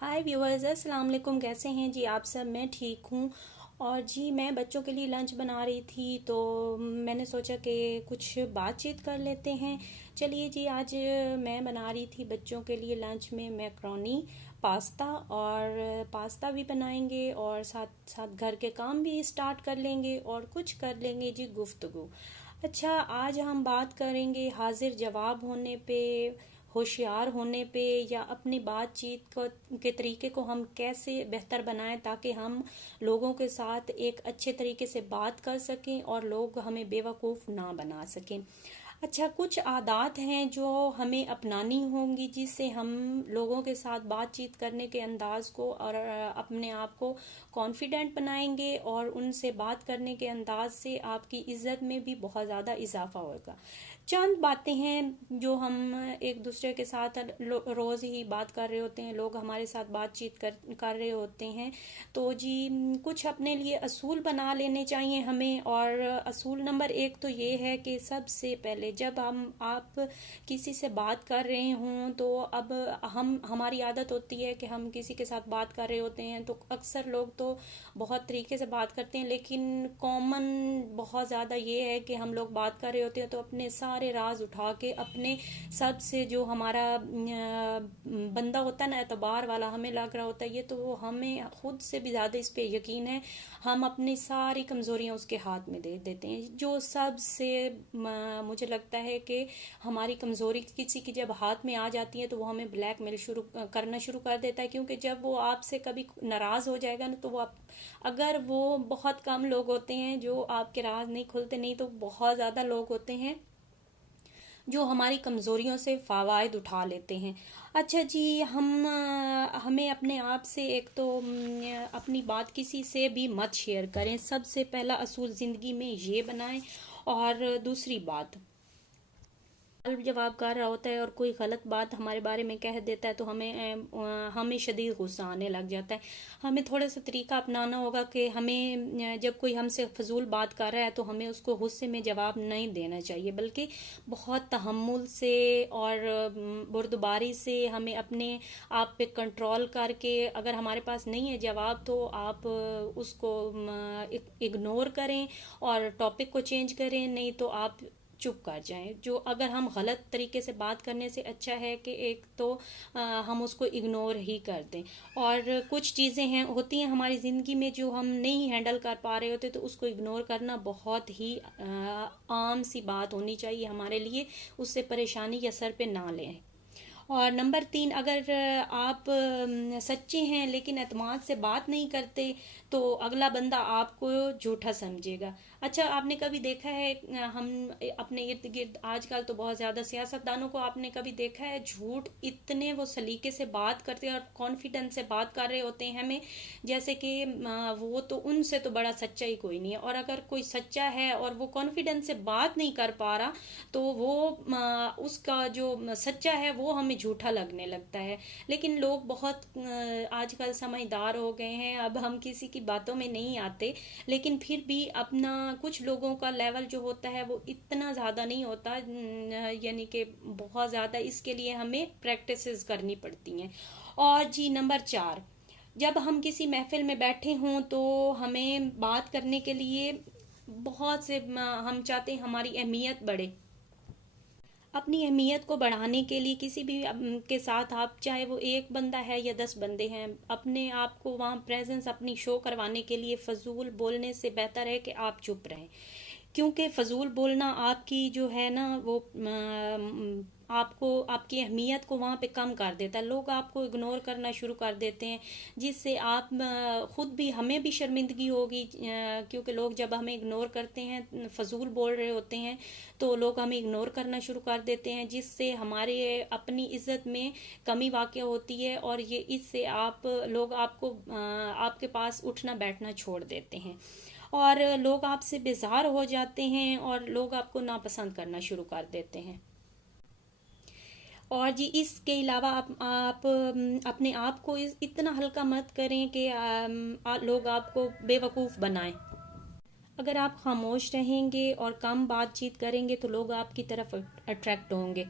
हाय viewers, अस्सलाम वालेकुम। कैसे हैं जी आप सब? मैं ठीक हूँ। और जी मैं बच्चों के लिए लंच बना रही थी तो मैंने सोचा कि कुछ बातचीत कर लेते हैं। चलिए जी, आज मैं बना रही थी बच्चों के लिए लंच में मैक्रोनी, पास्ता। और पास्ता भी बनाएंगे और साथ साथ घर के काम भी स्टार्ट कर लेंगे और कुछ कर लेंगे जी गुफ्तगू। अच्छा, आज हम बात करेंगे हाजिर जवाब होने पे, होशियार होने पे, या अपनी बातचीत को के तरीके को हम कैसे बेहतर बनाएं ताकि हम लोगों के साथ एक अच्छे तरीके से बात कर सकें और लोग हमें बेवकूफ़ ना बना सकें। अच्छा, कुछ आदत हैं जो हमें अपनानी होंगी जिससे हम लोगों के साथ बातचीत करने के अंदाज को और अपने आप को कॉन्फिडेंट बनाएंगे और उनसे बात करने के अंदाज से आपकी इज्जत में भी बहुत ज़्यादा इजाफा होगा। चंद बातें हैं जो हम एक दूसरे के साथ रोज़ ही बात कर रहे होते हैं, लोग हमारे साथ बातचीत कर रहे होते हैं। तो जी कुछ अपने लिए असूल बना लेने चाहिए हमें। और असूल नंबर एक तो ये है कि सबसे पहले जब आप किसी से बात कर रहे हों तो अब हमारी आदत होती है कि हम किसी के साथ बात कर रहे होते हैं तो अक्सर लोग तो बहुत तरीके से बात करते हैं, लेकिन कॉमन बहुत ज़्यादा ये है कि हम लोग बात कर रहे होते हैं तो अपने सारे राज उठा के अपने सबसे जो हमारा बंदा होता है ना, एतबार वाला, हमें लग रहा होता है ये तो हमें खुद से भी ज़्यादा इस पे यकीन है, हम अपनी सारी कमज़ोरियाँ उसके हाथ में दे देते हैं। जो सबसे मुझे लगता है कि हमारी कमज़ोरी किसी की जब हाथ में आ जाती है तो वो हमें ब्लैकमेल करना शुरू कर देता है, क्योंकि जब वो आपसे कभी नाराज़ हो जाएगा ना तो वो अगर वो बहुत कम लोग होते हैं जो आपके राज नहीं खुलते, नहीं तो बहुत ज़्यादा लोग होते हैं जो हमारी कमज़ोरियों से फ़ायदा उठा लेते हैं। अच्छा जी, हमें अपने आप से एक तो अपनी बात किसी से भी मत शेयर करें, सबसे पहला असूल ज़िंदगी में ये बनाएं। और दूसरी बात, सवाल जवाब कर रहा होता है और कोई गलत बात हमारे बारे में कह देता है तो हमें शदीद गुस्सा आने लग जाता है। हमें थोड़ा सा तरीका अपनाना होगा कि हमें जब कोई हमसे फजूल बात कर रहा है तो हमें उसको गुस्से में जवाब नहीं देना चाहिए, बल्कि बहुत तहम्मुल से और बुर्दबारी से हमें अपने आप पे कंट्रोल करके, अगर हमारे पास नहीं है जवाब तो आप उसको इग्नोर करें और टॉपिक को चेंज करें, नहीं तो आप चुप कर जाएं। जो अगर हम गलत तरीके से बात करने से अच्छा है कि एक तो हम उसको इग्नोर ही कर दें। और कुछ चीज़ें हैं होती हैं हमारी ज़िंदगी में जो हम नहीं हैंडल कर पा रहे होते तो उसको इग्नोर करना बहुत ही आम सी बात होनी चाहिए हमारे लिए, उससे परेशानी या सर पे ना लें। और नंबर तीन, अगर आप सच्चे हैं लेकिन एतमाद से बात नहीं करते तो अगला बंदा आपको झूठा समझेगा। अच्छा, आपने कभी देखा है हम अपने इर्द गिर्द आजकल तो बहुत ज़्यादा सियासतदानों को आपने कभी देखा है झूठ इतने वो सलीके से बात करते हैं और कॉन्फिडेंस से बात कर रहे होते हैं हमें, जैसे कि वो तो उनसे तो बड़ा सच्चा ही कोई नहीं है। और अगर कोई सच्चा है और वो कॉन्फिडेंस से बात नहीं कर पा रहा तो वो उसका जो सच्चा है वो हमें झूठा लगने लगता है। लेकिन लोग बहुत आजकल समझदार हो गए हैं, अब हम किसी की बातों में नहीं आते, लेकिन फिर भी अपना कुछ लोगों का लेवल जो होता है वो इतना ज़्यादा नहीं होता, यानी कि बहुत ज़्यादा, इसके लिए हमें प्रैक्टिसेस करनी पड़ती हैं। और जी नंबर चार, जब हम किसी महफिल में बैठे हों तो हमें बात करने के लिए बहुत से हम चाहते हैं हमारी अहमियत बढ़े। अपनी अहमियत को बढ़ाने के लिए किसी भी के साथ आप, चाहे वो एक बंदा है या 10 बंदे हैं, अपने आप को वहाँ प्रेजेंस अपनी शो करवाने के लिए फजूल बोलने से बेहतर है कि आप चुप रहें। क्योंकि फजूल बोलना आपकी जो है ना वो आपको आपकी अहमियत को वहाँ पे कम कर देता है, लोग आपको इग्नोर करना शुरू कर देते हैं, जिससे आप खुद भी, हमें भी शर्मिंदगी होगी, क्योंकि लोग जब हमें इग्नोर करते हैं, फजूल बोल रहे होते हैं तो लोग हमें इग्नोर करना शुरू कर देते हैं, जिससे हमारे अपनी इज्जत में कमी वाक़ होती है और ये इससे आप लोग आपको आपके पास उठना बैठना छोड़ देते हैं और लोग आपसे बेजार हो जाते हैं और लोग आपको नापसंद करना शुरू कर देते हैं। और जी इसके अलावा आप अपने आप को इतना हल्का मत करें कि लोग आपको बेवकूफ़ बनाएं। अगर आप खामोश रहेंगे और कम बातचीत करेंगे तो लोग आपकी तरफ अट्रैक्ट होंगे।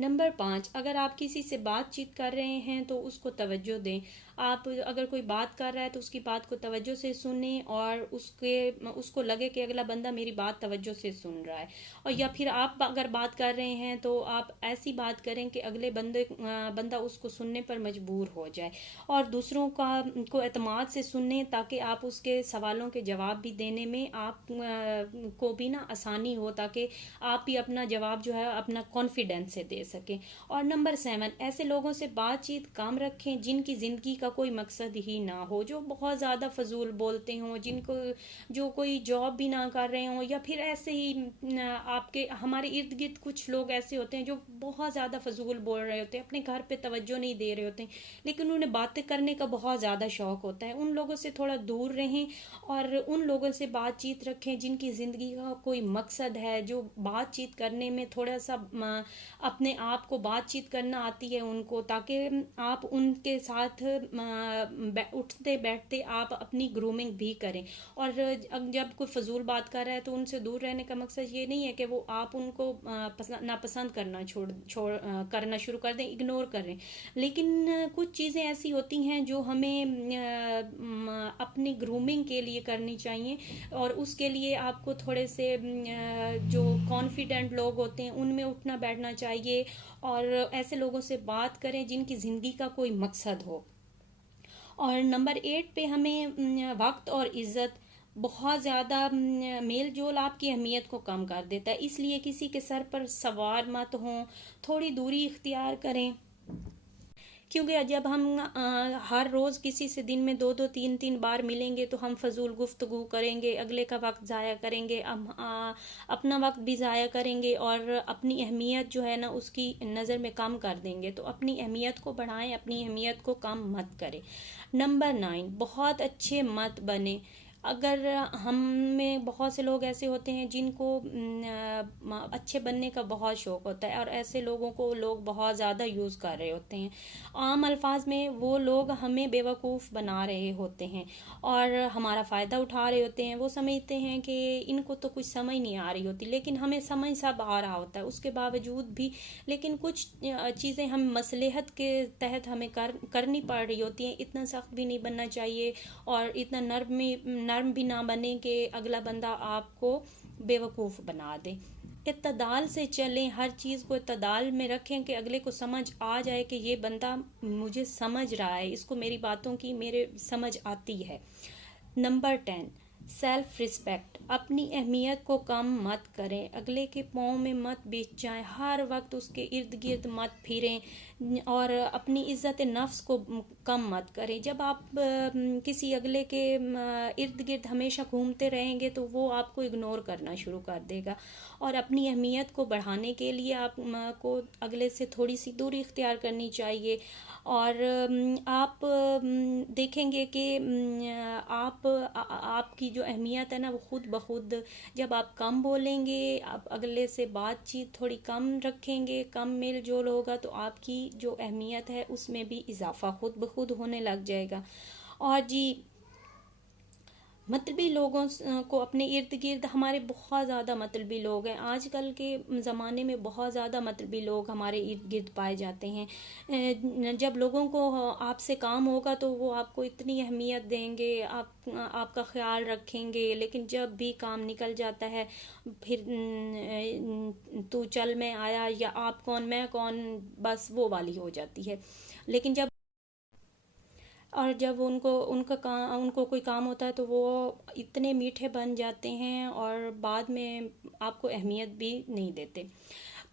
नंबर 5, अगर आप किसी से बातचीत कर रहे हैं तो उसको तवज्जो दें। आप अगर कोई बात कर रहा है तो उसकी बात को तवज्जो से सुनें और उसको लगे कि अगला बंदा मेरी बात तवज्जो से सुन रहा है। और या फिर आप अगर बात कर रहे हैं तो आप ऐसी बात करें कि अगले बंदा उसको सुनने पर मजबूर हो जाए। और दूसरों को एतमाद से सुनें ताकि आप उसके सवालों के जवाब भी देने में आप को भी ना आसानी हो, ताकि आप भी अपना जवाब जो है अपना कॉन्फिडेंस से दे सकें। और नंबर 7, ऐसे लोगों से बातचीत कम रखें जिनकी ज़िंदगी का कोई मकसद ही ना हो, जो बहुत ज़्यादा फजूल बोलते हों, जो कोई जॉब भी ना कर रहे हों, या फिर ऐसे ही आपके हमारे इर्द गिर्द कुछ लोग ऐसे होते हैं जो बहुत ज़्यादा फजूल बोल रहे होते हैं, अपने घर पे तवज्जो नहीं दे रहे होते हैं, लेकिन उन्हें बातें करने का बहुत ज़्यादा शौक होता है। उन लोगों से थोड़ा दूर रहें और उन लोगों से बातचीत रखें जिनकी ज़िंदगी का कोई मकसद है, जो बातचीत करने में थोड़ा सा अपने आप को बातचीत करना आती है उनको, ताकि आप उनके साथ उठते बैठते आप अपनी ग्रूमिंग भी करें। और जब कोई फजूल बात कर रहा है तो उनसे दूर रहने का मकसद ये नहीं है कि वो आप उनको नापसंद करना शुरू कर दें, इग्नोर करें। लेकिन कुछ चीज़ें ऐसी होती हैं जो हमें अपनी ग्रूमिंग के लिए करनी चाहिए, और उसके लिए आपको थोड़े से जो कॉन्फिडेंट लोग होते हैं उनमें उठना बैठना चाहिए, और ऐसे लोगों से बात करें जिनकी ज़िंदगी का कोई मकसद हो। और नंबर 8 पे हमें वक्त और इज़्ज़त, बहुत ज़्यादा मेल जोल आपकी अहमियत को कम कर देता है, इसलिए किसी के सर पर सवार मत हों, थोड़ी दूरी इख्तियार करें। क्योंकि जब हम हर रोज़ किसी से दिन में 2-2 3-3 बार मिलेंगे तो हम फजूल गुफ्तगू करेंगे, अगले का वक्त ज़ाया करेंगे, हम अपना वक्त भी ज़ाया करेंगे और अपनी अहमियत जो है ना उसकी नज़र में कम कर देंगे। तो अपनी अहमियत को बढ़ाएं, अपनी अहमियत को कम मत करें। नंबर 9, बहुत अच्छे मत बने। अगर हम में बहुत से लोग ऐसे होते हैं जिनको अच्छे बनने का बहुत शौक होता है, और ऐसे लोगों को लोग बहुत ज़्यादा यूज़ कर रहे होते हैं। आम अल्फाज में वो लोग हमें बेवकूफ़ बना रहे होते हैं और हमारा फ़ायदा उठा रहे होते हैं। वो समझते हैं कि इनको तो कुछ समझ नहीं आ रही होती, लेकिन हमें समझ सब आ रहा होता है उसके बावजूद भी। लेकिन कुछ चीज़ें हम मसलहत के तहत हमें करनी पड़ रही होती हैं। इतना सख्त भी नहीं बनना चाहिए और इतना नर्म भी ना बने कि अगला बंदा आपको बेवकूफ़ बना दे। इत्तदाल से चलें, हर चीज़ को इत्तदाल में रखें कि अगले को समझ आ जाए कि ये बंदा मुझे समझ रहा है, इसको मेरी बातों की मेरे समझ आती है। नंबर 10, सेल्फ रिस्पेक्ट, अपनी अहमियत को कम मत करें, अगले के पाँव में मत बीत जाएं, हर वक्त उसके इर्द गिर्द मत फिरें और अपनी इज़्ज़त नफ्स को कम मत करें। जब आप किसी अगले के इर्द गिर्द हमेशा घूमते रहेंगे तो वो आपको इग्नोर करना शुरू कर देगा। और अपनी अहमियत को बढ़ाने के लिए आपको अगले से थोड़ी सी दूरी इख्तियार करनी चाहिए। और आप देखेंगे कि आपकी जो अहमियत है ना वो खुद ब खुद, जब आप कम बोलेंगे, आप अगले से बातचीत थोड़ी कम रखेंगे, कम मेल जोल होगा, तो आपकी जो अहमियत है उसमें भी इजाफा खुद ब खुद होने लग जाएगा। और जी, मतलबी लोगों को अपने इर्द गिर्द, हमारे बहुत ज़्यादा मतलबी लोग हैं आजकल के ज़माने में, बहुत ज़्यादा मतलबी लोग हमारे इर्द गिर्द पाए जाते हैं। जब लोगों को आपसे काम होगा तो वो आपको इतनी अहमियत देंगे, आपका ख्याल रखेंगे, लेकिन जब भी काम निकल जाता है फिर तू चल मैं आया, या आप कौन मैं कौन, बस वो वाली हो जाती है। लेकिन जब उनको कोई काम होता है तो वो इतने मीठे बन जाते हैं और बाद में आपको अहमियत भी नहीं देते।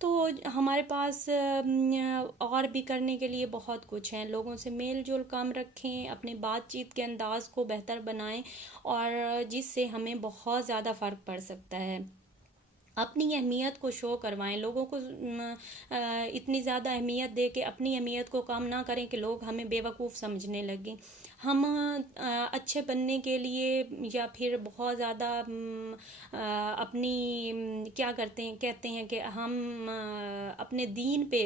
तो हमारे पास और भी करने के लिए बहुत कुछ है। लोगों से मेल जोल कम रखें, अपने बातचीत के अंदाज को बेहतर बनाएं, और जिससे हमें बहुत ज़्यादा फ़र्क पड़ सकता है। अपनी अहमियत को शो करवाएं, लोगों को इतनी ज़्यादा अहमियत दे के अपनी अहमियत को कम ना करें कि लोग हमें बेवकूफ़ समझने लगें। हम अच्छे बनने के लिए या फिर बहुत ज़्यादा अपनी क्या करते हैं, कहते हैं कि हम अपने दीन पे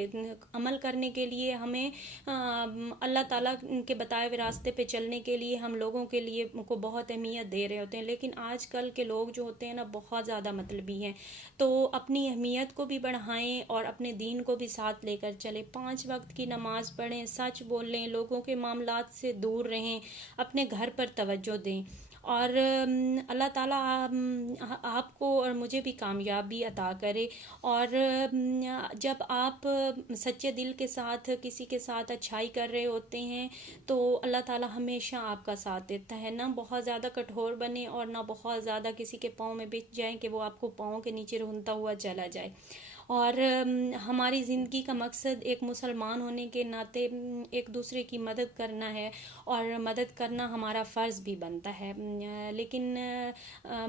अमल करने के लिए हमें अल्लाह ताला के बताए हुए रास्ते पे चलने के लिए हम लोगों के लिए को बहुत अहमियत दे रहे होते हैं। लेकिन आजकल के लोग जो होते हैं ना, बहुत ज़्यादा मतलबी हैं। तो अपनी अहमियत को भी बढ़ाएं और अपने दीन को भी साथ लेकर चलें। 5 वक्त की नमाज पढ़ें, सच बोलें, लोगों के मामलात से दूर रहें, अपने घर पर तवज्जो दें। और अल्लाह ताला आपको और मुझे भी कामयाबी अता करे। और जब आप सच्चे दिल के साथ किसी के साथ अच्छाई कर रहे होते हैं तो अल्लाह ताला हमेशा आपका साथ देता है। ना बहुत ज़्यादा कठोर बने और ना बहुत ज़्यादा किसी के पाँव में बिछ जाए कि वो आपको पाँव के नीचे रौंदता हुआ चला जाए। और हमारी ज़िंदगी का मकसद एक मुसलमान होने के नाते एक दूसरे की मदद करना है, और मदद करना हमारा फ़र्ज़ भी बनता है। लेकिन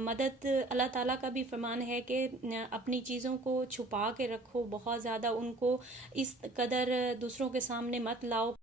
मदद, अल्लाह ताला का भी फरमान है कि अपनी चीज़ों को छुपा के रखो, बहुत ज़्यादा उनको इस कदर दूसरों के सामने मत लाओ।